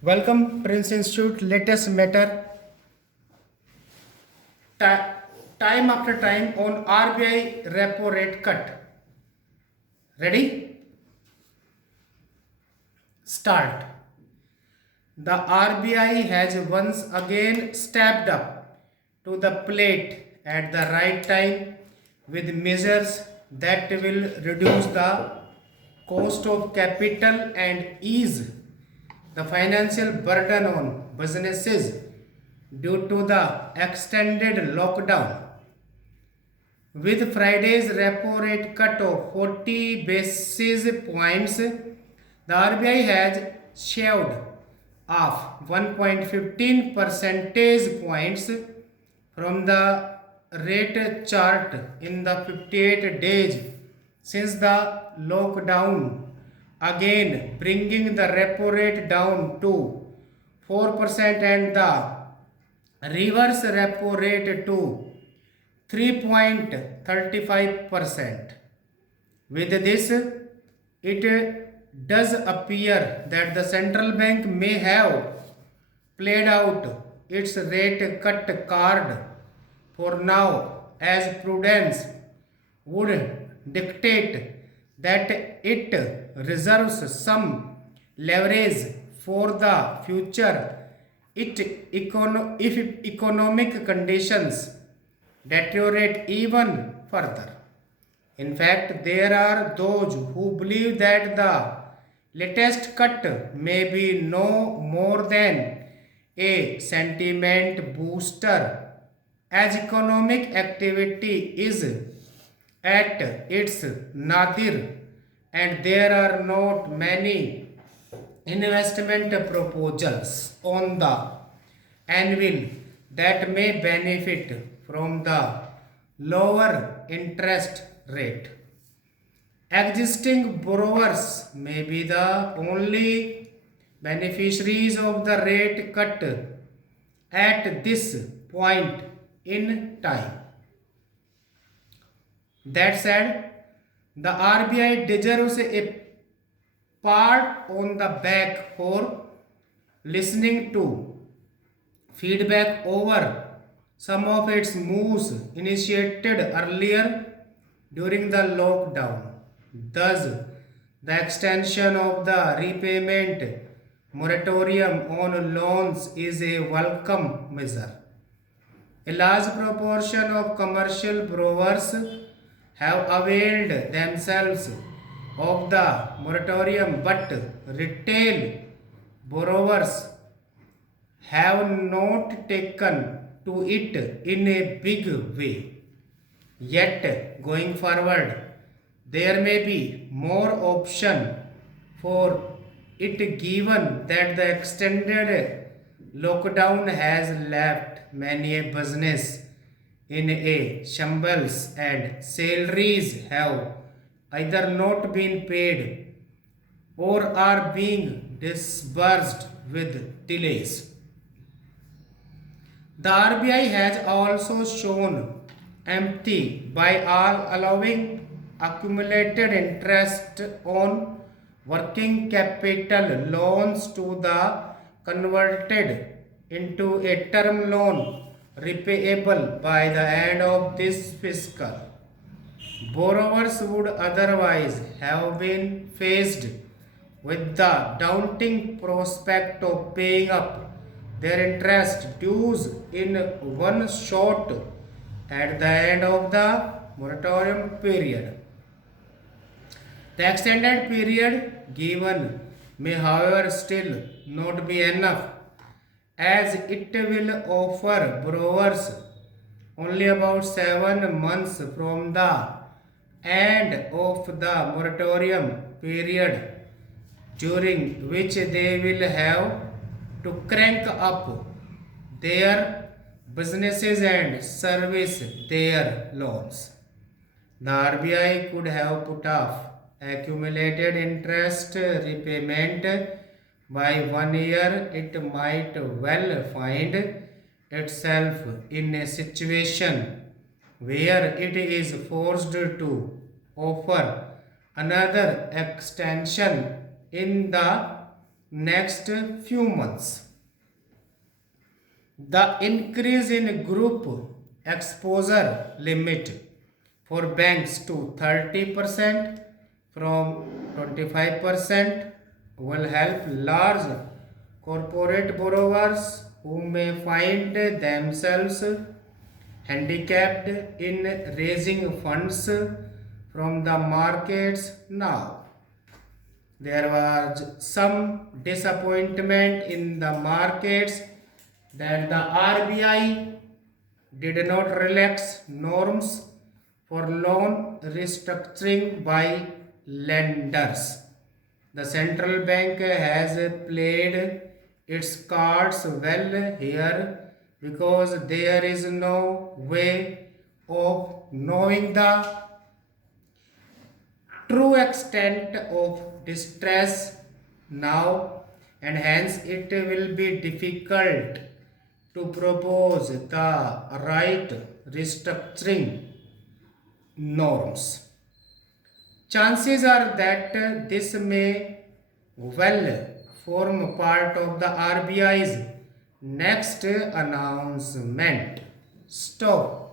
Welcome, Prince Institute. Latest matter ti- time after time on RBI repo rate cut. Ready? Start. The RBI has once again stepped up to the plate at the right time with measures that will reduce the cost of capital and ease the financial burden on businesses due to the extended lockdown. With Friday's repo rate cut of 40 basis points, the RBI has shaved off 1.15 percentage points from the rate chart in the 58 days since the lockdown, again bringing the repo rate down to 4% and the reverse repo rate to 3.35%. With this, it does appear that the central bank may have played out its rate cut card for now, as prudence would dictate that it reserves some leverage for the future if economic conditions deteriorate even further. In fact, there are those who believe that the latest cut may be no more than a sentiment booster as economic activity is at its nadir and there are not many investment proposals on the anvil that may benefit from the lower interest rate. Existing borrowers may be the only beneficiaries of the rate cut at this point in time. That said, the RBI deserves a pat on the back for listening to feedback over some of its moves initiated earlier during the lockdown. Thus, the extension of the repayment moratorium on loans is a welcome measure. A large proportion of commercial borrowers have availed themselves of the moratorium, but retail borrowers have not taken to it in a big way. Yet, going forward, there may be more option for it given that the extended lockdown has left many a business in a shambles and salaries have either not been paid or are being disbursed with delays. The RBI has also shown empathy by all allowing accumulated interest on working capital loans to the converted into a term loan repayable by the end of this fiscal. Borrowers would otherwise have been faced with the daunting prospect of paying up their interest dues in one shot at the end of the moratorium period. The extended period given may, however, still not be enough as it will offer borrowers only about 7 months from the end of the moratorium period during which they will have to crank up their businesses and service their loans. The RBI could have put off accumulated interest repayment by 1 year. It might well find itself in a situation where it is forced to offer another extension in the next few months. The increase in group exposure limit for banks to 30% from 25% will help large corporate borrowers who may find themselves handicapped in raising funds from the markets now. There was some disappointment in the markets that the RBI did not relax norms for loan restructuring by lenders. The central bank has played its cards well here because there is no way of knowing the true extent of distress now, and hence it will be difficult to propose the right restructuring norms. Chances are that this may well form part of the RBI's next announcement. Stop.